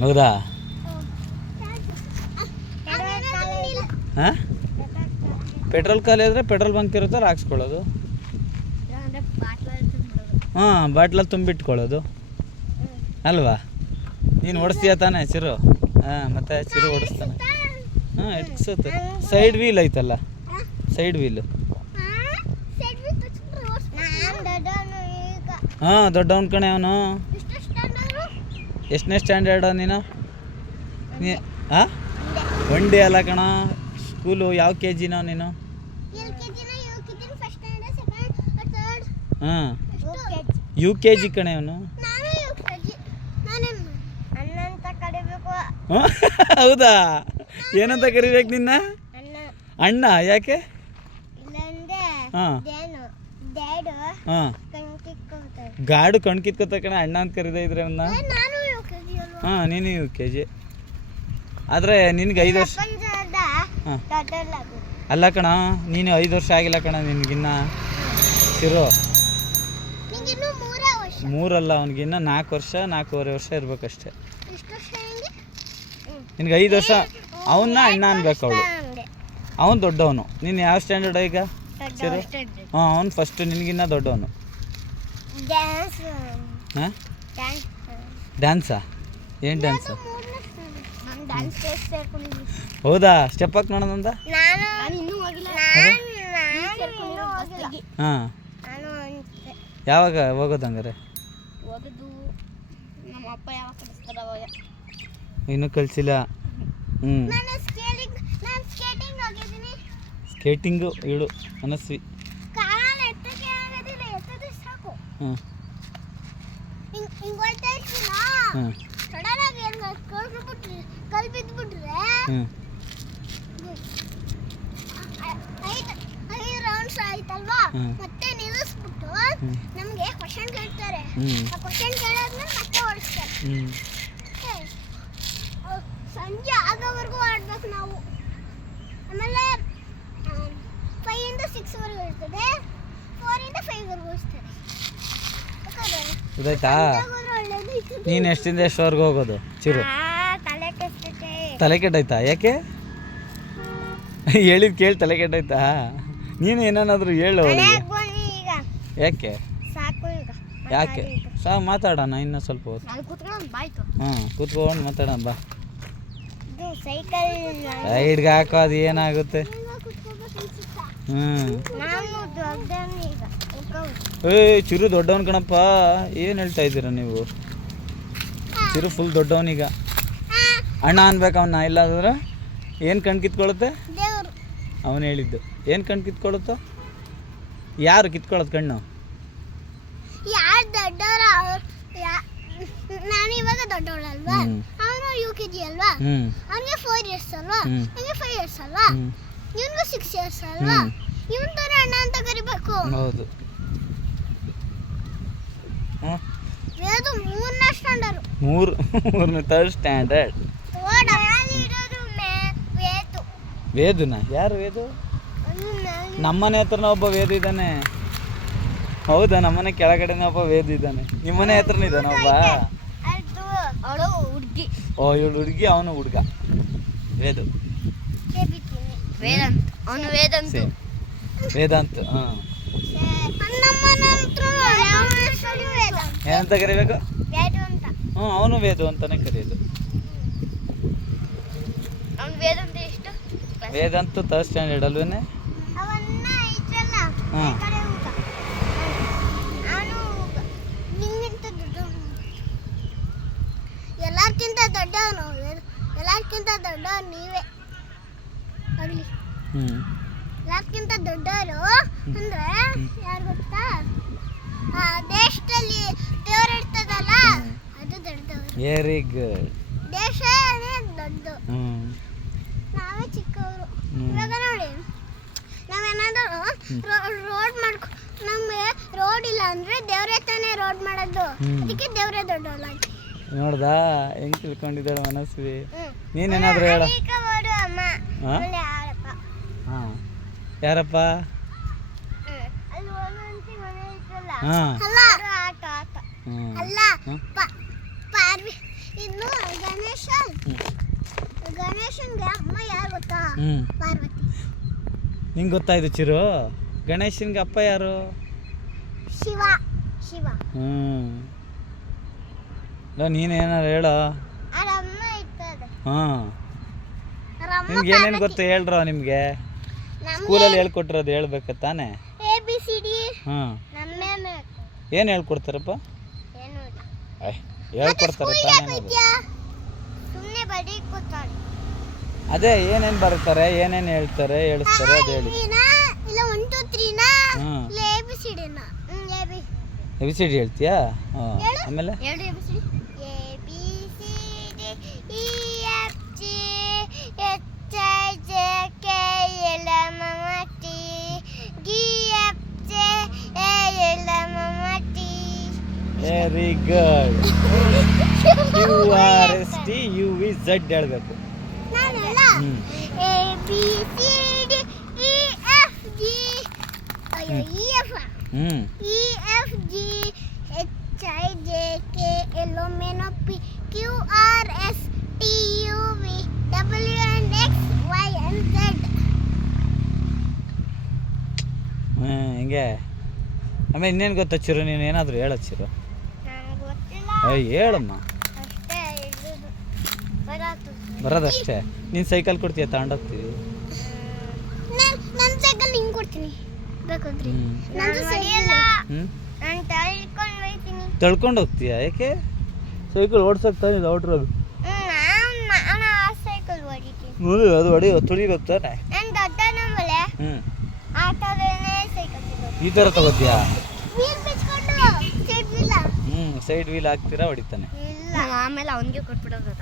ಹೌದಾ? ಹಾಂ, ಪೆಟ್ರೋಲ್ ಖಾಲಿ ಆದರೆ ಪೆಟ್ರೋಲ್ ಬಂಕ್ ಇರುತ್ತಲ್ಲ ಹಾಕ್ಸ್ಕೊಳ್ಳೋದು. ಹಾಂ, ಬಾಟ್ಲಲ್ಲಿ ತುಂಬಿಟ್ಕೊಳ್ಳೋದು ಅಲ್ವಾ? ನೀನು ಓಡಿಸ್ತೀಯ ತಾನೇ ಚಿರು? ಹಾಂ, ಮತ್ತೆ ಚಿರು ಓಡಿಸ್ತಾನೆ. ಹಾಂ, ಇಟ್ಸುತ್ತೆ. ಸೈಡ್ ವೀಲ್ ಐತಲ್ಲ, ಸೈಡ್ ವೀಲು. ಹಾಂ, ದೊಡ್ಡವನ ಕಣೆ ಅವನು. ಎಷ್ಟನೇ ಸ್ಟ್ಯಾಂಡರ್ಡ್ ನೀನು? ಹಾಂ, ಒಂದೇ ಅಲ್ಲ ಕಣ, ಸ್ಕೂಲು ಯಾವ ಕೆ ಜಿನೋ ನೀನು? ಹಾಂ, ಯು ಕೆ ಜಿ ಕಣೆ ಅವನು. ಹೌದಾ? ಏನಂತ ಕರಿಬೇಕು ನಿನ್ನ? ಅಣ್ಣ. ಯಾಕೆ? ಹಾಂ ಹಾಂ, ಗಾಡು ಕಣ್ ಕಿತ್ಕೋತ ಕಣೆ, ಅಣ್ಣ ಅಂತ ಕರೀತಾ ಇದ್ರೆ ಅವನ್ನ. ಹಾಂ, ನೀನು ಯು ಕೆ ಜಿ ಆದರೆ ನಿನಗೆ 5 ವರ್ಷ. ಹಾಂ, ಅಲ್ಲ ಕಣ, ನೀನು 5 ವರ್ಷ ಆಗಿಲ್ಲ ಕಣ ನಿನಗಿನ್ನ. ಚಿರು 3 ಅಲ್ಲ, ಅವನಿಗಿನ್ನ 4 ವರ್ಷ 4.5 ವರ್ಷ ಇರ್ಬೇಕಷ್ಟೆ. ನಿನಗೆ 5 ವರ್ಷ. ಅವನ್ನ ಅಣ್ಣ ಅನ್ಬೇಕು ಅವಳು. ಅವನು ದೊಡ್ಡವನು. ನೀನು ಯಾವ ಸ್ಟ್ಯಾಂಡರ್ಡ್ ಈಗ ಚಿರು? ಹಾಂ, ಅವನು ಫಸ್ಟ್, ನಿನಗಿನ್ನ ದೊಡ್ಡವನು. ಹಾಂ, ಡ್ಯಾನ್ಸಾ? ಏನು ಡ್ಯಾನ್ಸು? ಹೌದಾ? ಸ್ಟೆಪ್ ಹಾಕಿ ನೋಡೋಣಂದ. ಹಾಂ, ಯಾವಾಗ ಹೋಗೋದು ಹಂಗಾರೆ? ಇನ್ನೂ ಕಲಿಸಿಲ್ಲ. ಹ್ಞೂ, ಸ್ಕೇಟಿಂಗು ಇಳು ಮನಸ್ವಿ. ಹಾಂ ಹಾಂ ಮತ್ತೆ ನಿಲ್ಲಿಸ್ಬಿಟ್ಟು ನಮಗೆ ಕ್ವಶನ್ ಕೇಳ್ತಾರೆ. ಆ ಕ್ವಶನ್ ಕೇಳಾದ್ಮೇಲೆ ಮತ್ತೆ ಓಡಿಸ್ತಾರೆ. ಸಂಜೆ ಆಗೋವರೆಗೂ ಆಡ್ಬೇಕು ನಾವು. ಆಮೇಲೆ 5 ಇಂದ 6 ವರೆಗೂ ಇರ್ತದೆ, 4 ಇಂದ 5 ವರೆಗೂ ಇರ್ತದೆ. ಗೊತ್ತಾಯ್ತಾ? ನೀನು ಎಷ್ಟಿಂದ ಎಷ್ಟವರೆಗೂ ಹೋಗೋದು ಚಿರು? ತಲೆ ಕೆಟ್ಟೈತಾ? ಯಾಕೆ? ಹೇಳಿದ್ ಕೇಳಿ ತಲೆ ಕೆಟ್ಟೈತಾ? ನೀನು ಏನಾದರೂ ಹೇಳು ಅವಳಿಗೆ. ಯಾಕೆ? ಯಾಕೆ? ಮಾತಾಡೋಣ ಇನ್ನೂ ಸ್ವಲ್ಪ ಹೊತ್ತು. ಹಾಂ, ಕೂತ್ಕೊಂಡು ಮಾತಾಡೋಣ ಬಾ. ಸೈಡ್ಗೆ ಹಾಕೋ, ಅದು ಏನಾಗುತ್ತೆ? ಚಿರು ದೊಡ್ಡವನ್ ಕಣಪ್ಪ. ಏನು ಹೇಳ್ತಾ ಇದ್ದೀರಾ ನೀವು? ಚಿರು ಫುಲ್ ದೊಡ್ಡವನೀಗ. ಅಣ್ಣ ಅನ್ಬೇಕು ಅವನ್ನ. ಇಲ್ಲಾಂದ್ರೆ ಏನು ಕಣ್ ಕಿತ್ಕೊಳ್ಳುತ್ತೆ? ಅವನು ಹೇಳಿದ್ದು. ಏನು ಕಣ್ ಕಿತ್ಕೊಳ್ಳುತ್ತೋ? ಯಾರು ಕಿತ್ಕೊಳ್ಳೋದು ಕಣ್ಣು? ಯಾರು ದೊಡ್ಡವರು? ನಾನು ಇವಾಗ ದೊಡ್ಡವಳಲ್ವಾ, ಅವನು ಯು ಕೆ ಜಿ ಅಲ್ವಾ, ಅವನಿಗೆ 4 ಇಯರ್ಸ್ ಅಲ್ವಾ, ನನಗೆ 5 ಇಯರ್ಸ್ ಅಲ್ವಾ, ಇವನಿಗೂ 6 ಇಯರ್ಸ್ ಅಲ್ವಾ. ಇವನ್ ತರ ಅಣ್ಣ ಅಂತ ಕರಿಬೇಕು. ಹೌದು. ವೇದು 3ನೇ ಸ್ಟ್ಯಾಂಡರ್ಡ್. 3ನೇ ಥರ್ಡ್ ಸ್ಟ್ಯಾಂಡರ್ಡ್. ವೇದುನ? ಯಾರು ವೇದು? ನಮ್ಮನೆ ಹತ್ರನ ಒಬ್ಬ ವೇದು ಇದ್ದಾನೆ. ಹೌದಾ? ನಮ್ಮನೆ ಕೆಳಗಡೆನೇ ಒಬ್ಬ ವೇದು ಇದ್ದಾನೆ. ನಿಮ್ಮನೆ ಹತ್ರನ ಇದ್ದಾನೆ ಒಬ್ಬ. ಓ, ಇವಳು ಹುಡುಗಿ, ಅವನು ಹುಡುಗ. ವೇದು ವೇದಾಂತ್. ಹಾಂ, ಏನಂತ ಕರಿಬೇಕು? ಹ್ಞೂ, ಅವನು ವೇದು ಅಂತಾನೆ ಕರೆಯೋದು. ವೇದಾಂತ್ 3rd ಸ್ಟ್ಯಾಂಡರ್ಡ್ ಅಲ್ವೇನೆ? ಹಾಂ, ಎಲ್ಲಾರ್ಕಿಂತ ದೊಡ್ಡವನು. ಎಲ್ಲಾರ್ಕಿಂತ ದೊಡ್ಡವನು ನೀವೇ. ಎಲ್ಲಾರ್ಕಿಂತ ದೊಡ್ಡವರು ಅಂದ್ರೆ ಯಾರು ಗೊತ್ತಾ? ದೇಶದಲ್ಲಿ ದೇವರು ಇರ್ತದಲ್ಲ, ಅದು ದೊಡ್ಡವರು. Very good. ದೇಶನೇ ದೊಡ್ಡದು, ನಾವೇ ಚಿಕ್ಕವರು. ಇವಾಗ ನೋಡಿ, ನಾವೇನಾದರೂ ರೋಡ್ ಮಾಡ್ಕೊ, ನಮಗೆ ರೋಡ್ ಇಲ್ಲ ಅಂದ್ರೆ ದೇವರೇ ತಾನೇ ರೋಡ್ ಮಾಡೋದು. ಅದಕ್ಕೆ ದೇವರೇ ದೊಡ್ಡವಲ್ಲ. ನೋಡ್ದಾ ಹೆಂಗ್ ತಿಳ್ಕೊಂಡಿದ್ದಾಳೆ ಮನಸ್ವಿ? ನೀನೇನಾದ್ರೂ ಹೇಳ. ಹಾಂ, ಯಾರಪ್ಪ? ಹಾಂ, ಅಲ್ಲ, ಇನ್ನು ಗಣೇಶ ಗಣೇಶನ್ಗೆ ಅಮ್ಮ ಯಾರು ಗೊತ್ತಾ? ಹ್ಞೂ ಪಾರ್ವತಿ. ನಿಂಗೆ ಗೊತ್ತಾಯ್ತು ಚಿರು, ಗಣೇಶನ್ಗೆ ಅಪ್ಪ ಯಾರು? ಶಿವ. ಶಿವ. ನೀನೇನಾರು ಹೇಳೋ. ಅವ್ರ ಅಮ್ಮ ಇರ್ತದೆ. ಹಾಂ, ಅವ್ರ ಅಮ್ಮ ನಿಮ್ಗೆ ಏನೇನು ಗೊತ್ತು ಹೇಳ್ರೋ. ನಿಮಗೆ ಸ್ಕೂಲಲ್ಲಿ ಹೇಳ್ಕೊಟ್ಟಿರೋದು ಹೇಳ್ಬೇಕು ತಾನೇ? ABCD. ಹಾಂ, ನಮ್ಮೇನೆ ಏನು ಹೇಳ್ಕೊಡ್ತಾರಪ್ಪ? ಏನು ಹೇಳ್ಕೊಡ್ತಾರೆ ತಾನೇ ಅದು. ಸುಮ್ಮನೆ ಬಡಿ ಕೂತಾಳೆ. ಅದೇ ಏನೇನು ಬರ್ತಾರೆ, ಏನೇನು ಹೇಳ್ತಾರೆ, ಹೇಳಿಸ್ತಾರೆ ಅದು ಹೇಳಿ. ಇಲ್ಲ 1 2 3 ನಾ ಹಾಂ, ಇಲ್ಲ ABCD ನಾ? ABCD ಹೇಳ್ತೀಯಾ? ಹಾಂ, ಆಮೇಲೆ ಎರಡು ABCD. ABCD EFG HIJK LMNOP GFJ LMNOP. Very good. QRST UVZ ಹೇಳ್ಬೇಕು. ನಾನಲ್ಲ. ABCD EFG ಅಯ್ಯೋ EF EFG HIJK LMNOP QRST UV WXYZ. ಹಿಂಗೆ. ಆಮೇಲೆ ಇನ್ನೇನು ಗೊತ್ತಾ ಚಿರು? ನೀನು ಏನಾದರೂ ಹೇಳೋ ಚಿರು. ನಂಗೆ ಗೊತ್ತಿಲ್ಲ. ಹೇಳಮ್ಮ. ಅಷ್ಟೇ ಇರೋದು. ಬರೋದಷ್ಟೇ. ನೀನು ಸೈಕಲ್ ಕೊಡ್ತೀಯ, ತಗೊಂಡೋಗ್ತೀವಿ. ನನ್ನ ಸೈಕಲ್ ನಿಂಗೆ ಕೊಡ್ತೀನಿ ಬೇಕಾದ್ರೆ. ನಂದು ಸರಿಯಲ್ಲ. ನಾನು ತಳ್ಕೊಂಡು ಹೋಗ್ತೀನಿ. ತಳ್ಕೊಂಡು ಹೋಗ್ತೀಯಾ? ಯಾಕೆ? ಸೈಕಲ್ ಓಡ್ಸೋಕೆ ತಾನೇ ಹೊಡ್ರೋದು. ನಾನು ಆ ಸೈಕಲ್ ಹೊಡಿತೀನಿ. ಅದು ತುಳಿಬೇಕು ತಾನೆ. ನನ್ನ ದೊಡ್ಡ ನಮ್ಮಲೆ ಆಟೋದನ್ನೇ ಸೈಕಲ್ ಈ ಥರ ತಗೋತೀಯಾ? ವೀಲ್ ಬಿಚ್ಕೊಂಡು ಸೈಡ್ ವೀಲ್. ಸೈಡ್ ವೀಲ್ ಹಾಕ್ತೀರಾ, ಹೊಡಿತಾನೆ. ಇಲ್ಲ, ಆಮೇಲೆ ಅವನಿಗೆ ಕೊಟ್ಬಿಡೋದು.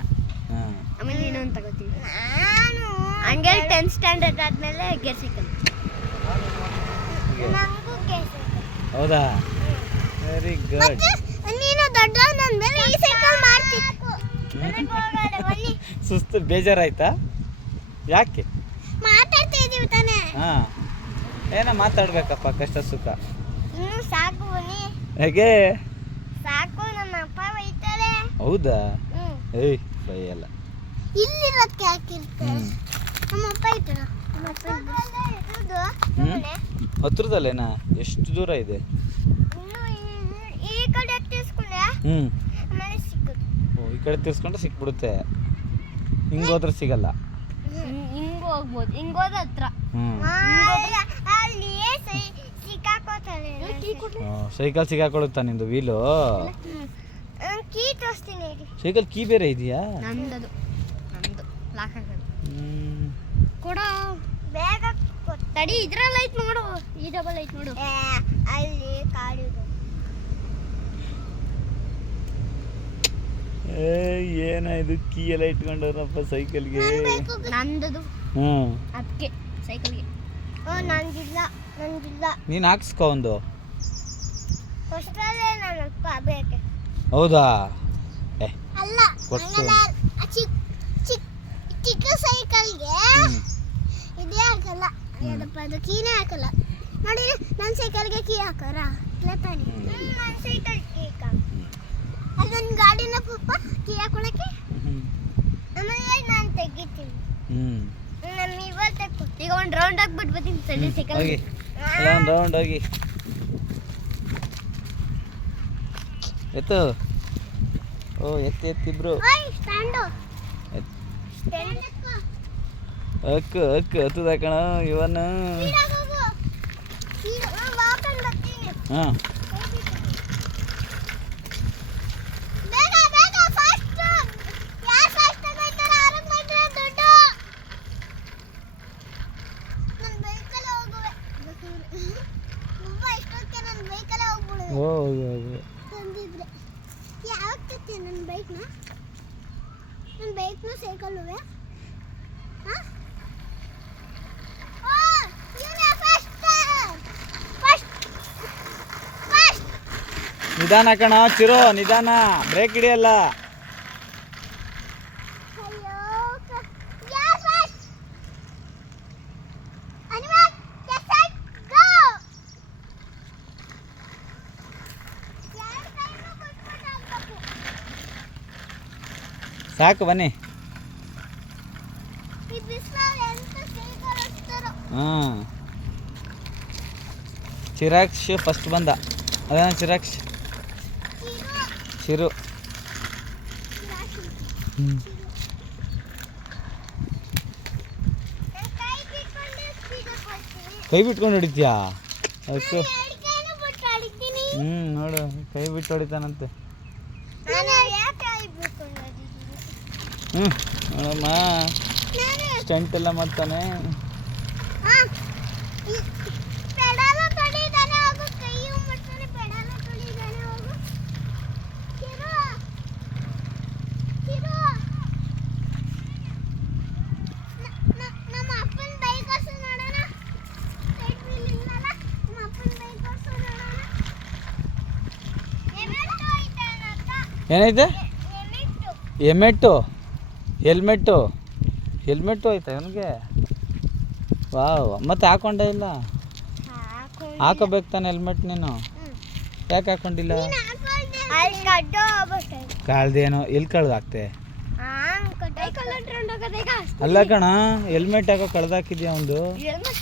ಹಾಂ, ಆಮೇಲೆ ಇನ್ನೊಂದು ತಗೋತೀನಿ ನಾನು. ಹಂಗೆ 10th ಸ್ಟ್ಯಾಂಡರ್ಡ್ ಆದಮೇಲೆ ಗೇರ್ ಸೈಕಲ್. ನಂಗೂ ಗೇರ್ ಸೈಕಲ್. ಹೌದಾ? Very good. ನೀನು ದೊಡ್ಡವನಂದ್ಮೇಲೆ ಈ ಸೈಕಲ್ ಮಾಡ್ತೀನಿ. ಸುಸ್ತು ಬೇಜಾರಾಯ್ತಾ? ಯಾಕೆ? ಮಾತಾಡ್ತಾ ಇದೀವಿ ತಾನೇ. ಹಾಂ, ಏನೋ ಮಾತಾಡ್ಬೇಕಪ್ಪ, ಕಷ್ಟ ಸುಖ. ಇನ್ನು ಸಾಕು ಬನ್ನಿ. ಹೇಗೆ? ಸಾಕು, ನಮ್ಮ ಅಪ್ಪ ಬೈತಾರೆ. ಹೌದಾ? ಏಯ್ ಬೈಯಲ್ಲ. ಇಲ್ಲಿರೋದಕ್ಕೆ ಹಾಕಿರ್ತಾರೆ. ನಮ್ಮ ಅಪ್ಪ ಇಟ್ಟರು. ಹತ್ರದಲ್ಲೇನಾ? ಎಷ್ಟು ದೂರ ಇದೆ? ಇನ್ನು ಈ ಕಡೆ ತಿರ್ಸ್ಕೊಂಡೆ ಆಮೇಲೆ ಸಿಕ್ಕುದು. ಓ, ಈ ಕಡೆ ತಿರ್ಸ್ಕೊಂಡ್ರೆ ಸಿಕ್ಬಿಡುತ್ತೆ. ಹಿಂಗೆ ಹೋದ್ರೆ ಸಿಗಲ್ಲ. ಹಿಂಗೆ ಹೋಗ್ಬೋದು. ಹಿಂಗೆ ಹೋದ ಹತ್ರ. ಅಲ್ಲಿ ಸಿಕ್ಕಾಕೋತಾರೆ. ಸೈಕಲ್ ಸಿಕ್ಕಾಕೊಳುತ್ತಾ ನಿಂದು ವೀಲು? ಕೀ ತೋರಿಸ್ತೀನಿ. ಸೈಕಲ್ ಕೀ ಬೇರೆ ಇದೆಯಾ? ನಂದು ಲಾಕ್ ಆಗೋದು. ಕೊಡ ಬೇಗ ತಡಿ. ಇದ್ರಲ್ಲಿ ಲೈಟ್ ನೋಡು, ಈ ಡಬಲ್ ಲೈಟ್ ನೋಡು. ಅಲ್ಲಿ ಕಾಡಿದು. ಏನಾಯ್ತು? ಕೀ ಎಲ್ಲ ಇಟ್ಕೊಂಡವ್ರಪ್ಪ ಸೈಕಲ್ಗೆ. ನಂದದು. ಅದಕ್ಕೆ ಸೈಕಲ್ಗೆ. ನಂದಿಲ್ಲ. ನೀನು ಹಾಕ್ಸ್ಕೊ ಒಂದು. ಫಸ್ಟಲ್ಲೇ ನನ್ನ ಅಪ್ಪ ಬೇಕೆ. ಹೌದಾ? ಅಲ್ಲ, ಚಿಕ್ಕ ಸೈಕಲ್ಗೆ ಇದೇ ಹಾಕಲ್ಲ. ಏನಪ್ಪ ಅದು ಕೀನೇ ಹಾಕಲ್ಲ. ನೋಡಿ, ನನ್ನ ಸೈಕಲ್ಗೆ ಕೀ ಹಾಕೋರ ಇಲ್ಲ ತಾನೆ? ನನ್ನ ಸೈಕಲ್ ಕೀ ಅದೊಂದು ಗಾಡಿನ ಪಪ್ಪ ಕೀ ಹಾಕೊಳಕ್ಕೆ. ಆಮೇಲೆ ನಾನು ತೆಗಿತೀನಿ. ನಮ್ಮ ಇವತ್ತು ಈಗ ಒಂದು ರೌಂಡ್ ಹಾಕ್ಬಿಟ್ಟು ಬರ್ತೀನಿ. ಸರಿ ಸೈಕಲ್ ಹೋಗಿ, ಒಂದು ರೌಂಡ್ ಹೋಗಿ ಎತ್ತು. ಓ, ಎತ್ತಿಬ್ರು. ಸ್ಟ್ಯಾಂಡು ಅಕ್ಕು ಹತ್ತದ ಕಣ ಇವನು. ಹಾಂ, ನನ್ನ ಬೈಕ್ನ ಸೈಕಲ್ವೇ. ನಿಧಾನ ಕಣ ಚಿರೋ, ನಿಧಾನ. ಬ್ರೇಕ್ ಹಿಡಿಯಲ್ಲ. ಸಾಕು ಬನ್ನಿ. ಈ ಬಿಸಿಲಲ್ಲಿ ಎಂತ ಕೈ ಕಳಿಸ್ತಾರೋ. ಹಾಂ, ಚಿರಾಕ್ಷ್ ಫಸ್ಟ್ ಬಂದ. ಅದೇನ ಚಿರಾಕ್ಷ್? ಚಿರು. ಹ್ಞೂ, ನಾನ್ ಕೈ ಬಿಟ್ಕೊಂಡೆ ಸ್ಪೀಡ್ ಹೋಗ್ತೀನಿ. ಕೈ ಬಿಟ್ಕೊಂಡು ಹೊಡಿತೀಯಾ? ಅದಕ್ಕೆ ಎರಡು ಕೈನೂ ಬಿಟ್ಟು ಆಡಿದ್ದೀನಿ. ನೋಡು, ಕೈ ಬಿಟ್ಟು ಹೊಡಿತಾನಂತೆ. ನಾನು ಯಾಕೆ ಕೈ ಬಿಟ್ಕೊಂಡು ಆಡಿದ್ದೀನಿ? ನೋಡಮ್ಮ, ನಾನು ಸ್ಟಂಟ್ ಎಲ್ಲ ಮಾಡ್ತಾನೆ. ಪೆಡಾಲ ತೊಳಿದಾನೆ ಹೋಗು, ಕೈಯು ಮಾಡ್ತಾನೆ, ಪೆಡಾಲ ತೊಳಿದಾನೆ ಹೋಗು. ಕಿರು ಕಿರು ನಮ್ಮ ಅಪ್ಪನ ಬೈಕ್ ಓಡಿಸು ನೋಡೋಣ. ಸೈಡ್ ವೀಲ್ ಇಲ್ಲಲ್ಲ, ನಮ್ಮ ಅಪ್ಪನ ಬೈಕ್ ಓಡಿಸು ನೋಡೋಣ. ಎಮೆಟ್ಟು ಐತೆ ಅಕ್ಕ, ಏನೈತೆ? ಎಮೆಟ್ಟು. ಎಮೆಟ್ಟು, ಹೆಲ್ಮೆಟ್ಟು. ಹೆಲ್ಮೆಟ್ಟು ಆಯ್ತಾ ಇವನಿಗೆ? ವಾವ್, ಮತ್ತೆ ಹಾಕೊಂಡೇ ಇಲ್ಲ? ಹಾಕೋಬೇಕು ತಾನೆ ಹೆಲ್ಮೆಟ್ ನೀನು. ಯಾಕೆ ಹಾಕೊಂಡಿಲ್ಲ? ಅಲ್ಲಿ ಕಡ್ಡು ಹೋಗ್ಬಿಟ್ಟೆ. ಕಾಳ್ದೇನೋ ಎಲ್ಲಿ ಕಳ್ದಾಕ್ತೆ? ಕೈ ಕಲ್ಲಟ್ಕೊಂಡು ಹೋಗೋದೀಗ. ಅಲ್ಲ ಕಣ, ಹೆಲ್ಮೆಟ್ ಯಾಕೋ ಕಳ್ದಾಕಿದ್ಯಾ ಒಂದು? ಹೆಲ್ಮೆಟ್